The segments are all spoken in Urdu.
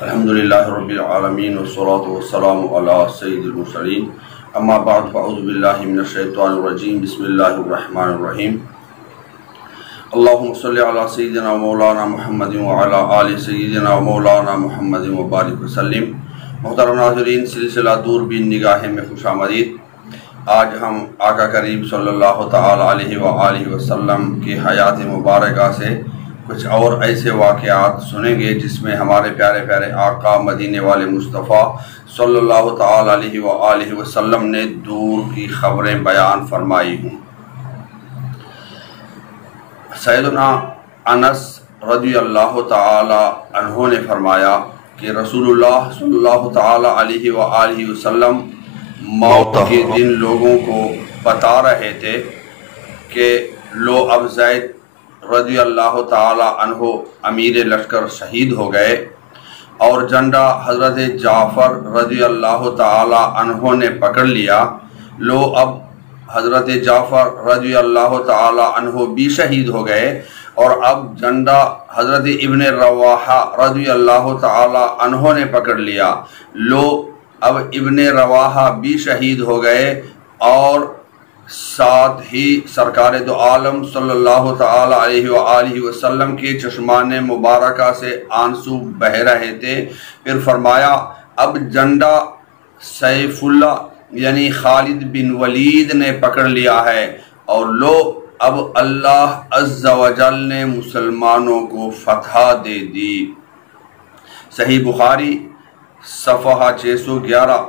الحمدللہ رب العالمین والصلاة والسلام علی سید المرسلین اما بعد فاعوذ باللہ من الشیطان الرجیم بسم اللہ الرحمن الرحیم اللہم صلی علی سیدنا مولانا محمد وعلی آل سیدنا مولانا محمد وبارک وسلم۔ محترم ناظرین، سلسلہ دوربین نگاہ میں خوش آمدید۔ آج ہم آقا کریم صلی اللہ تعالی علیہ وآلہ وسلم کی حیات مبارکہ سے کچھ اور ایسے واقعات سنیں گے جس میں ہمارے پیارے پیارے آقا مدینے والے مصطفیٰ صلی اللہ تعالی علیہ وآلہ وسلم نے دور کی خبریں بیان فرمائی ہوں۔ سیدنا انس رضی اللہ تعالی عنہ نے فرمایا کہ رسول اللہ صلی اللہ تعالی علیہ وآلہ وسلم موت کے دن لوگوں کو بتا رہے تھے کہ لو اب زید رضی اللہ تعالی عنہ امیر لشکر شہید ہو گئے اور جھنڈا حضرت جعفر رضی اللہ تعالی عنہ نے پکڑ لیا۔ لو اب حضرت جعفر رضی اللہ تعالی عنہ بھی شہید ہو گئے اور اب جھنڈا حضرت ابن رواحہ رضی اللہ تعالی عنہ نے پکڑ لیا۔ لو اب ابن رواحہ بھی شہید ہو گئے اور ساتھ ہی سرکار دو عالم صلی اللہ تعالی علیہ وآلہ وسلم کے چشمان مبارکہ سے آنسو بہہ رہے تھے۔ پھر فرمایا اب جھنڈا سیف اللہ یعنی خالد بن ولید نے پکڑ لیا ہے اور لو اب اللہ عز و جل نے مسلمانوں کو فتح دے دی۔ صحیح بخاری صفحہ 611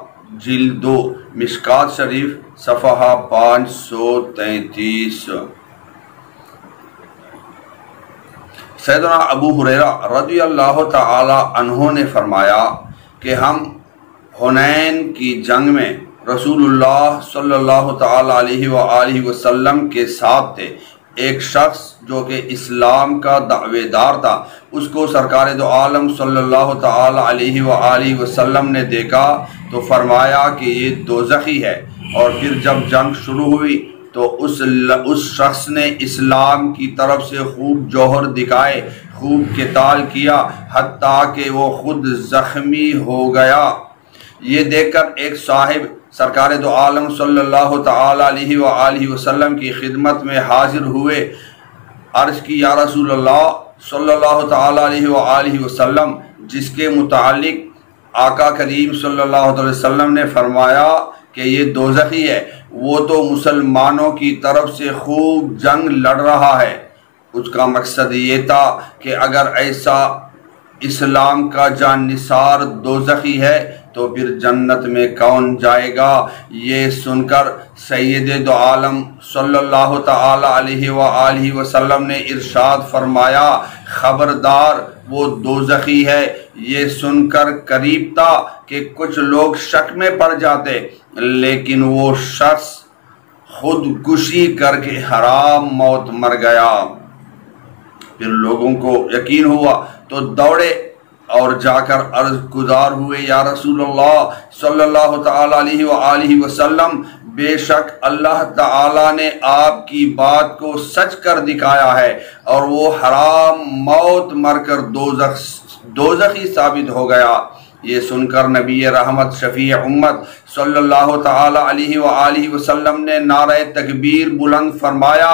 جلد 2 مشکات شریف صفحہ 533۔ سیدنا ابو ہریرہ رضی اللہ تعالی عنہ نے فرمایا کہ ہم حنین کی جنگ میں رسول اللہ صلی اللہ تعالی علیہ وآلہ وسلم کے ساتھ تھے۔ ایک شخص جو کہ اسلام کا دعوے دار تھا، اس کو سرکار دو عالم صلی اللہ تعالی علیہ وآلہ وسلم نے دیکھا تو فرمایا کہ یہ دوزخی ہے، اور پھر جب جنگ شروع ہوئی تو اس شخص نے اسلام کی طرف سے خوب جوہر دکھائے، خوب قتال کیا، حتیٰ کہ وہ خود زخمی ہو گیا۔ یہ دیکھ کر ایک صاحب سرکار دو عالم صلی اللہ تعالی علیہ وآلہ وسلم کی خدمت میں حاضر ہوئے۔ عرض کی یا رسول اللہ صلی اللہ تعالی علیہ وآلہ وسلم، جس کے متعلق آقا کریم صلی اللہ علیہ وسلم نے فرمایا کہ یہ دوزخی ہے، وہ تو مسلمانوں کی طرف سے خوب جنگ لڑ رہا ہے۔ اس کا مقصد یہ تھا کہ اگر ایسا اسلام کا جان نثار دوزخی ہے تو پھر جنت میں کون جائے گا؟ یہ سن کر سید دو عالم صلی اللہ تعالی علیہ وآلہ وسلم نے ارشاد فرمایا خبردار وہ دوزخی ہے۔ یہ سن کر قریب تھا کہ کچھ لوگ شک میں پڑ جاتے، لیکن وہ شخص خودکشی کر کے حرام موت مر گیا۔ پھر لوگوں کو یقین ہوا تو دوڑے اور جا کر عرض گزار ہوئے یا رسول اللہ صلی اللہ تعالی علیہ وآلہ وسلم، بے شک اللہ تعالی نے آپ کی بات کو سچ کر دکھایا ہے اور وہ حرام موت مر کر دوزخی ثابت ہو گیا۔ یہ سن کر نبی رحمت شفیع امت صلی اللہ تعالی علیہ وآلہ وسلم نے نعرہ تکبیر بلند فرمایا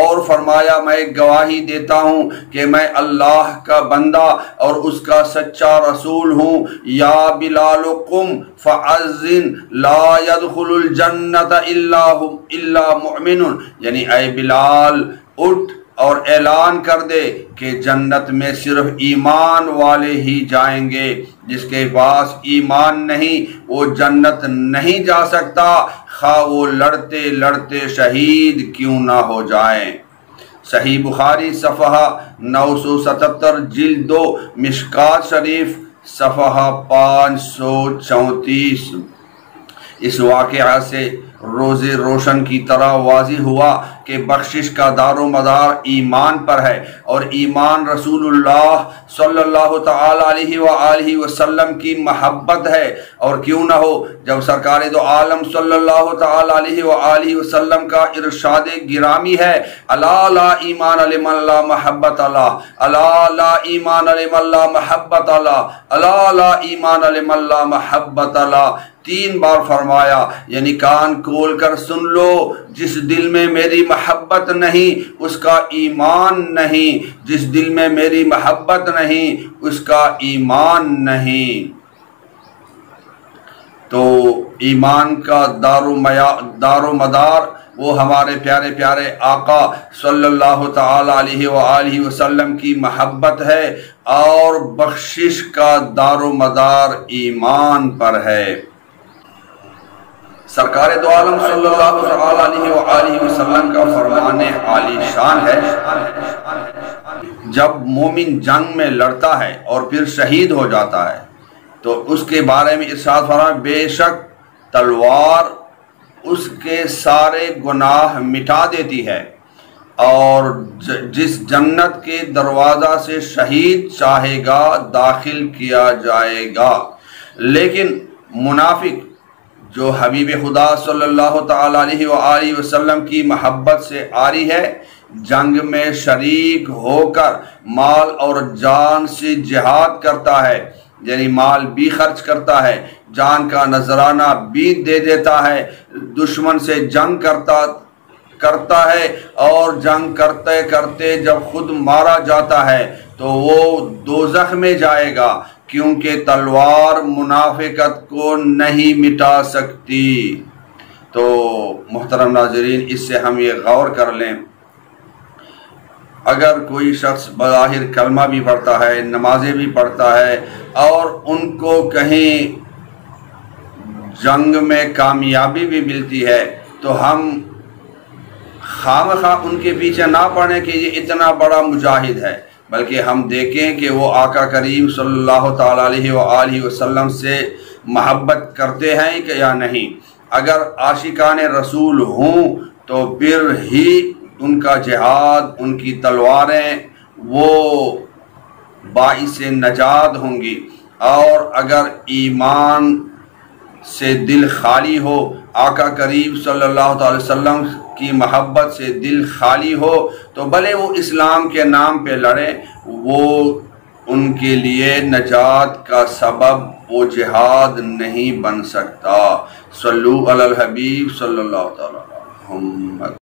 اور فرمایا میں گواہی دیتا ہوں کہ میں اللہ کا بندہ اور اس کا سچا رسول ہوں۔ یا بلال قم فعزن لا يدخل الجنت الا مؤمن، یعنی اے بلال اٹھ اور اعلان کر دے کہ جنت میں صرف ایمان والے ہی جائیں گے، جس کے پاس ایمان نہیں وہ جنت نہیں جا سکتا، خواہ وہ لڑتے لڑتے شہید کیوں نہ ہو جائیں۔ صحیح بخاری صفحہ 977 جلد 2 مشکات شریف صفحہ 534۔ اس واقعہ سے روز روشن کی طرح واضح ہوا کہ بخشش کا دار و مدار ایمان پر ہے، اور ایمان رسول اللہ صلی اللہ تعالی علیہ وآلہ وسلم کی محبت ہے۔ اور کیوں نہ ہو جب سرکار دو عالم صلی اللہ تعالی علیہ وآلہ وسلم کا ارشاد گرامی ہے، الا لا ایمان لمن لا محبت اللہ، الا لا ایمان لمن لا محبت اللہ، الا لا ایمان لمن لا محبت اللہ، 3 بار فرمایا، یعنی کان کھول کر سن لو، جس دل میں میری محبت نہیں اس کا ایمان نہیں، جس دل میں میری محبت نہیں اس کا ایمان نہیں۔ تو ایمان کا دار و مدار وہ ہمارے پیارے پیارے آقا صلی اللہ تعالی علیہ وآلہ وسلم کی محبت ہے، اور بخشش کا دار و مدار ایمان پر ہے۔ سرکار دو عالم صلی اللہ تعالی علیہ وآلہ وسلم کا فرمان عالی شان ہے، جب مومن جنگ میں لڑتا ہے اور پھر شہید ہو جاتا ہے تو اس کے بارے میں ارشاد فرمایا، بے شک تلوار اس کے سارے گناہ مٹا دیتی ہے، اور جس جنت کے دروازہ سے شہید چاہے گا داخل کیا جائے گا۔ لیکن منافق جو حبیب خدا صلی اللہ تعالی علیہ وآلہ وسلم کی محبت سے عاری ہے، جنگ میں شریک ہو کر مال اور جان سے جہاد کرتا ہے، یعنی مال بھی خرچ کرتا ہے، جان کا نذرانہ بھی دے دیتا ہے، دشمن سے جنگ کرتا ہے، اور جنگ کرتے کرتے جب خود مارا جاتا ہے تو وہ دوزخ میں جائے گا، کیونکہ تلوار منافقت کو نہیں مٹا سکتی۔ تو محترم ناظرین، اس سے ہم یہ غور کر لیں، اگر کوئی شخص بظاہر کلمہ بھی پڑھتا ہے، نمازیں بھی پڑھتا ہے، اور ان کو کہیں جنگ میں کامیابی بھی ملتی ہے، تو ہم خامخواہ ان کے پیچھے نہ پڑیں کہ یہ اتنا بڑا مجاہد ہے، بلکہ ہم دیکھیں کہ وہ آقا کریم صلی اللہ تعالی علیہ وآلہ وسلم سے محبت کرتے ہیں کہ یا نہیں۔ اگر عاشقان رسول ہوں تو پھر ہی ان کا جہاد، ان کی تلواریں وہ باعث نجات ہوں گی، اور اگر ایمان سے دل خالی ہو، آقا کریم صلی اللہ تعالی وسلم کی محبت سے دل خالی ہو، تو بھلے وہ اسلام کے نام پہ لڑیں، وہ ان کے لیے نجات کا سبب وہ جہاد نہیں بن سکتا۔ صلو علی الحبیب صلی اللہ تعالی علیہ وسلم۔